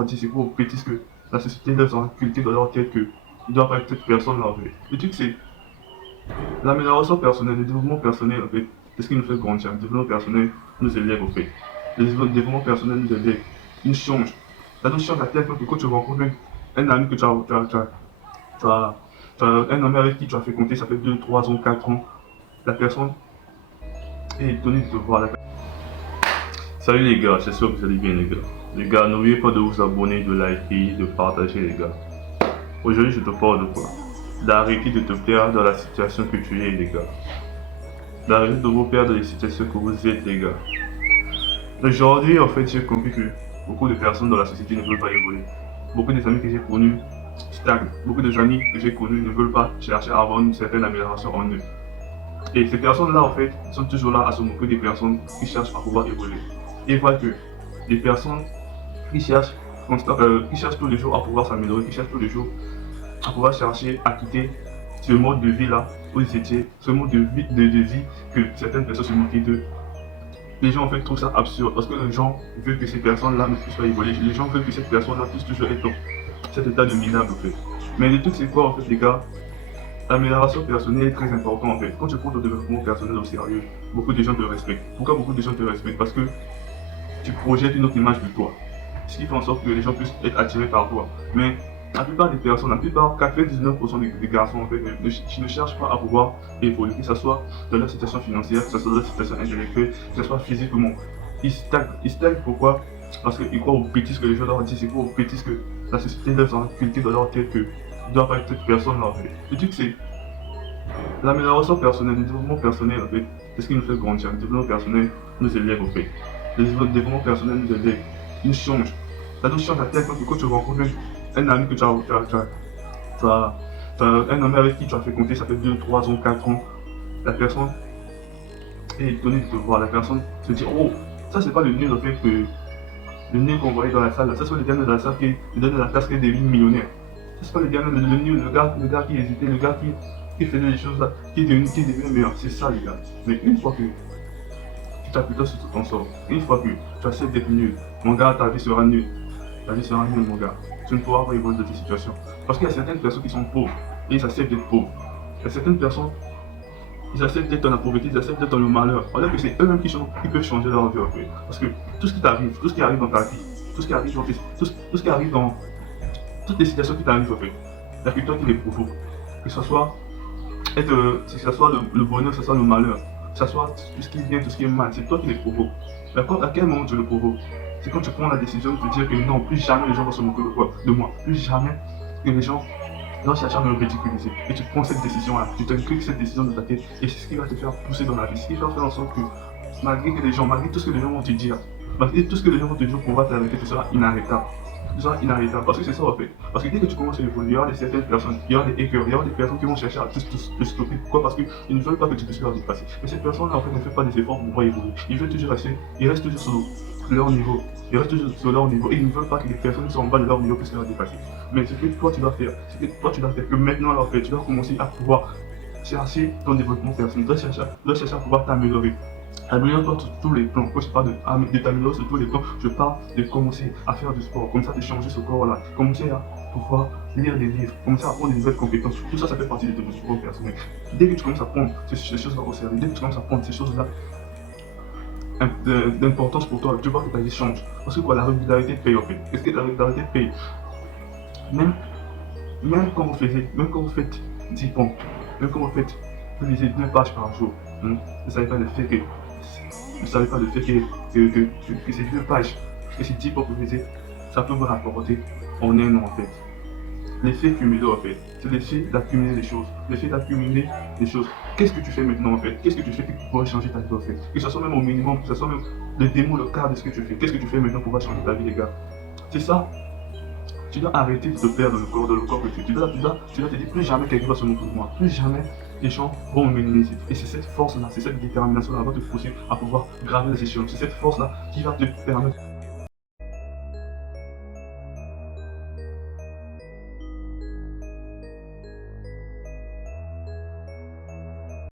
anticiper aux bêtises que la société leur a inculquées dans leur tête que il doit pas être cette personne-là en fait. Le truc c'est l'amélioration personnelle, le développement personnel en fait, c'est ce qui nous fait grandir. Le développement personnel nous élève en fait. Le développement personnel nous élève. Il change. Ça nous change à tel point que quand tu rencontres un ami que tu as, tu as un ami avec qui tu as fait compter, ça fait 2, 3 ans, 4 ans, la personne est étonnée de te voir. Salut les gars, j'espère que vous allez bien les gars. Les gars, n'oubliez pas de vous abonner, de liker, de partager les gars. Aujourd'hui, je te parle de quoi? D'arrêter de te perdre dans la situation que tu es les gars. D'arrêter de vous perdre dans les situations que vous êtes les gars. Aujourd'hui, en fait, j'ai compris que beaucoup de personnes dans la société ne veulent pas évoluer. Beaucoup des amis que j'ai connus stagnent. Beaucoup des amis que j'ai connus ne veulent pas chercher à avoir une certaine amélioration en eux. Et ces personnes-là, en fait, sont toujours là à se moquer des personnes qui cherchent à pouvoir évoluer. Et voilà que les personnes qui cherchent, qui cherchent tous les jours à pouvoir s'améliorer, qui cherchent tous les jours à pouvoir chercher à quitter ce mode de vie-là où ils étaient, ce mode de vie que certaines personnes se moquaient d'eux. Les gens en fait trouvent ça absurde parce que les gens veulent que ces personnes-là ne puissent pas évoluer. Les gens veulent que cette personne-là puisse toujours être dans cet état de minable en fait. Mais le truc c'est quoi en fait les gars? L'amélioration personnelle est très importante en fait. Quand tu prends ton développement personnel au sérieux, beaucoup de gens te respectent. Pourquoi beaucoup de gens te respectent? Parce que tu projettes une autre image de toi. Ce qui fait en sorte que les gens puissent être attirés par toi. Mais la plupart des personnes, la plupart, 99% des garçons en fait, ne cherchent pas à pouvoir évoluer, que ce soit dans leur situation financière, que ce soit dans leur situation intellectuelle, que ce soit physiquement. Ils stagnent. Ils stagnent pourquoi? Parce qu'ils croient aux bêtises que les gens leur disent, ils croient aux bêtises que la société leur a inculquées dans leur tête que il doit pas être cette personne-là en fait. Le truc c'est l'amélioration personnelle, le développement personnel en fait, c'est ce qui nous fait grandir. Le développement personnel nous élève en fait. Le développement personnel nous élève. Il change. Ça nous change à tel point que quand tu rencontres un ami que tu as un ami avec qui tu as fait compter, ça fait 2, 3 ans, 4 ans, la personne est étonnée de te voir. La personne se dit, oh, ça c'est pas le nez en fait que le nez qu'on voyait dans la salle, ça c'est pas le dernier de la salle qui le dernier de la classe qui est devenu millionnaire. Ça c'est pas le dernier, le gars qui hésitait, le gars qui faisait des choses là, qui est devenu meilleur. C'est ça les gars. Mais une fois que tu t'appuies sur ton sort, une fois que tu acceptes d'être nul, mon gars, ta vie sera nulle. Ta vie sera nulle mon gars. Tu ne pourras pas évoluer dans tes situations. Parce qu'il y a certaines personnes qui sont pauvres et ils acceptent d'être pauvres. Il y a certaines personnes, ils acceptent d'être dans la pauvreté, ils acceptent d'être dans le malheur. Alors que c'est eux-mêmes qui peuvent changer leur vie en fait. Parce que tout ce qui t'arrive, tout ce qui arrive dans ta vie, tout ce qui arrive dans toutes les situations qui t'arrivent en fait, il n'y a que toi qui les provoque. Que ce soit le bonheur, que ce soit le malheur, que ce soit tout ce qui vient, tout ce qui est mal, c'est toi qui les provoques. D'accord? À quel moment tu le provoques? C'est quand tu prends la décision de te dire que non, plus jamais les gens vont se moquer de moi. Plus jamais que les gens vont chercher à me ridiculiser. Et tu prends cette décision-là, tu t'inculques cette décision dans ta tête. Et c'est ce qui va te faire pousser dans la vie. Ce qui va faire en sorte que malgré tout ce que les gens vont te dire, malgré tout ce que les gens vont te dire pour t'arrêter, tu seras inarrêtable. Tu seras inarrêtable. Parce que c'est ça en fait. Parce que dès que tu commences à évoluer, il y aura certaines personnes, il y aura des hackers, il y aura des personnes qui vont chercher à te stopper. Pourquoi? Parce qu'ils ne veulent pas que tu puisses leur dépasser. Mais ces personnes-là en fait ne font pas des efforts pour pouvoir évoluer. Ils veulent toujours rester, ils restent toujours sur leur niveau. Ils restent toujours sur leur niveau et ils ne veulent pas que les personnes qui sont en bas de leur niveau puissent leur dépasser. Mais ce que toi tu dois faire, que maintenant en fait, tu dois commencer à pouvoir chercher ton développement personnel, tu dois chercher à pouvoir t'améliorer. Améliore-toi sur tous les plans. Quand je parle de t'améliorer sur tous les plans, je parle de commencer à faire du sport, commencer à changer ce corps-là, commencer à pouvoir lire des livres, commencer à apprendre des nouvelles compétences. Tout ça, ça fait partie de ton développement personnel. Dès que tu commences à prendre ces choses-là au sérieux, dès que tu commences à prendre ces choses-là d'importance pour toi, tu vois que ta vie change. Parce que quoi, la régularité paye en fait. Qu'est-ce que la régularité paye? Même quand vous faites 10 pompes, même quand vous faites plus de 2 pages par jour, ne savez pas le fait que ces 2 pages, que ces 10 pompes que vous faites, ça peut vous rapporter en un an en fait. L'effet cumulé en fait, c'est l'effet d'accumuler les choses. L'effet d'accumuler les choses. Qu'est-ce que tu fais maintenant en fait? Qu'est-ce que tu fais qui pourrait changer ta vie en fait? Que ce soit même au minimum, que ce soit même le démo, le quart de ce que tu fais. Qu'est-ce que tu fais maintenant pour pouvoir changer ta vie les gars? C'est ça. Tu dois arrêter de te perdre dans le corps que tu dois te dire plus jamais quelqu'un va se moquer de moi. Plus jamais les gens vont me minimiser. Et c'est cette force-là, c'est cette détermination-là qui va te pousser à pouvoir graver les échelons. C'est cette force-là qui va te permettre